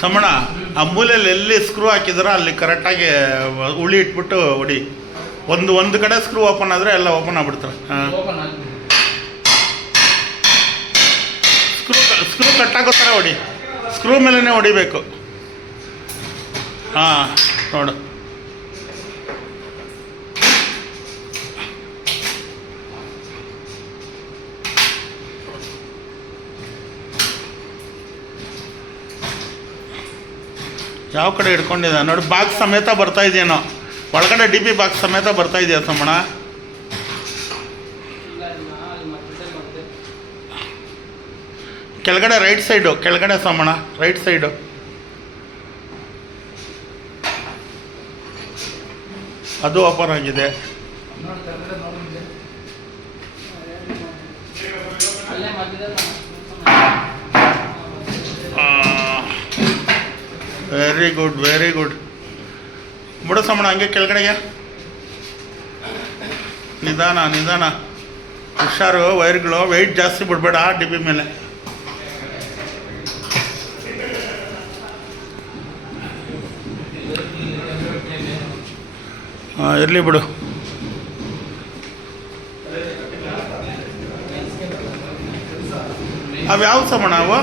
ಸಮಣ ಆ ಮೂಲೆಯಲ್ಲಿ ಎಲ್ಲಿ ಸ್ಕ್ರೂ ಹಾಕಿದಾರೋ ಅಲ್ಲಿ ಕರೆಕ್ಟಾಗಿ ಉಳಿ ಇಟ್ಬಿಟ್ಟು ಹೊಡಿ. ಒಂದು ಕಡೆ ಸ್ಕ್ರೂ ಓಪನ್ ಆದರೆ ಎಲ್ಲ ಓಪನ್ ಆಗ್ಬಿಡ್ತಾರೆ. ಹಾಂ, ಸ್ಕ್ರೂ ಕಟ್ಟಾಗೋ ಥರ ಹೊಡಿ. ಸ್ಕ್ರೂ ಮೇಲೇ ಹೊಡಿಬೇಕು. ಹಾಂ, ನೋಡು. ಯಾವ ಕಡೆ ಹಿಡ್ಕೊಂಡಿದ್ದ ನೋಡಿ. ಬಾಕ್ಸ್ ಸಮೇತ ಬರ್ತಾ ಇದೆಯೇನೋ ಒಳಗಡೆ. ಡಿ ಪಿ ಬಾಕ್ಸ್ ಸಮೇತ ಬರ್ತಾ ಇದೆಯಾ ಸಮಣ? ಕೆಳಗಡೆ ರೈಟ್ ಸೈಡು, ಕೆಳಗಡೆ ಸಮಣ ರೈಟ್ ಸೈಡು. ಅದು ಓಪನ್ ಆಗಿದೆ. Very good, very good. ಬಿಡು ಸಮಣ ಹಂಗೆ ಕೆಳಗಡೆಗೆ. ನಿಧಾನ ನಿಧಾನ, ಹುಷಾರು. ವೈರ್ಗಳು ವೆಯ್ಟ್ ಜಾಸ್ತಿ ಬಿಡಬೇಡ ಡಿಬ್ಬಿ ಮೇಲೆ. ಹಾಂ, ಇರಲಿ ಬಿಡು. ಅವು ಯಾವ ಸಮಣ ಅವು?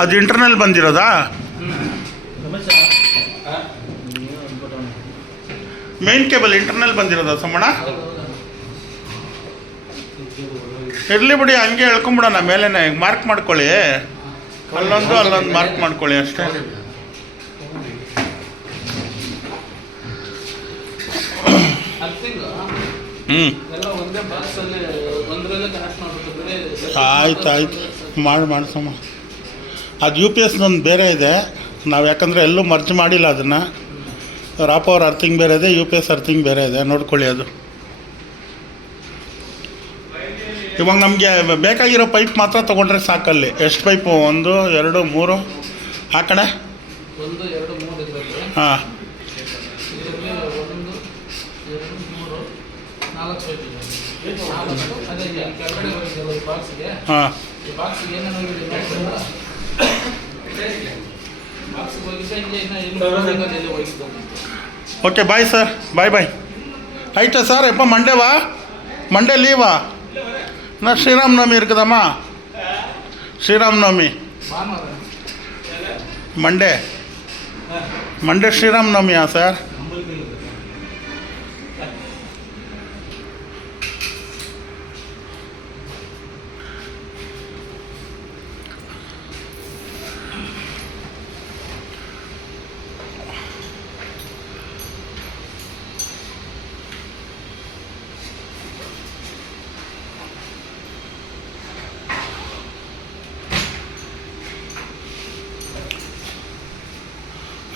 ಅದು ಇಂಟರ್ನಲ್ ಬಂದಿರೋದಾ? ಮೇನ್ ಕೇಬಲ್ ಇಂಟರ್ನಲ್ ಬಂದಿರೋದಾ ಸಮಣ? ಇರಲಿ ಬಿಡಿ, ಹಂಗೆ ಹೇಳ್ಕೊಂಬಿಡೋಣ ಮೇಲೇನೆ. ಮಾರ್ಕ್ ಮಾಡ್ಕೊಳ್ಳಿ, ಅಲ್ಲೊಂದು ಮಾರ್ಕ್ ಮಾಡ್ಕೊಳ್ಳಿ ಅಷ್ಟೇ. ಆಯ್ತು ಮಾಡಿ ಸಮ. ಅದು ಯು ಪಿ ಎಸ್ನೊಂದು ಬೇರೆ ಇದೆ. ನಾವು ಯಾಕಂದರೆ ಎಲ್ಲೂ ಮರ್ಜ್ ಮಾಡಿಲ್ಲ ಅದನ್ನು. ರಾ ಪವರ್ ಅರ್ಥಿಂಗ್ ಬೇರೆ ಇದೆ, ಯು ಪಿ ಎಸ್ ಅರ್ಥಿಂಗ್ ಬೇರೆ ಇದೆ, ನೋಡ್ಕೊಳ್ಳಿ. ಅದು ಇವಾಗ ನಮಗೆ ಬೇಕಾಗಿರೋ ಪೈಪ್ ಮಾತ್ರ ತೊಗೊಂಡ್ರೆ ಸಾಕಲ್ಲಿ. ಎಷ್ಟು ಪೈಪು? 1 2 3 ಆ ಕಡೆ. ಹಾಂ, ಹಾಂ. Okay, bye sir, bye. ಆಯ್ತಾ சார்? எப்போ மண்டேவா? மண்டே லீவா? நான் ஸ்ரீராமநவமி இருக்குதாம்மா. ஸ்ரீராமநவமி ಮಂಡೇ ಶ್ರೀರಾಮನವಮಿಯಾ ಸರ್?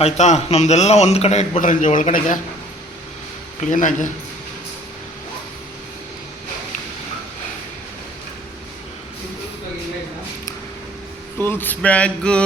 ಆಯಿತಾ? ನಮ್ಮದೆಲ್ಲ ಒಂದು ಕಡೆ ಇಟ್ಬಿಟ್ರೆ ಇಂಜಿ ಒಳಗಡೆಗೆ ಕ್ಲೀನಾಗಿ. Tools bag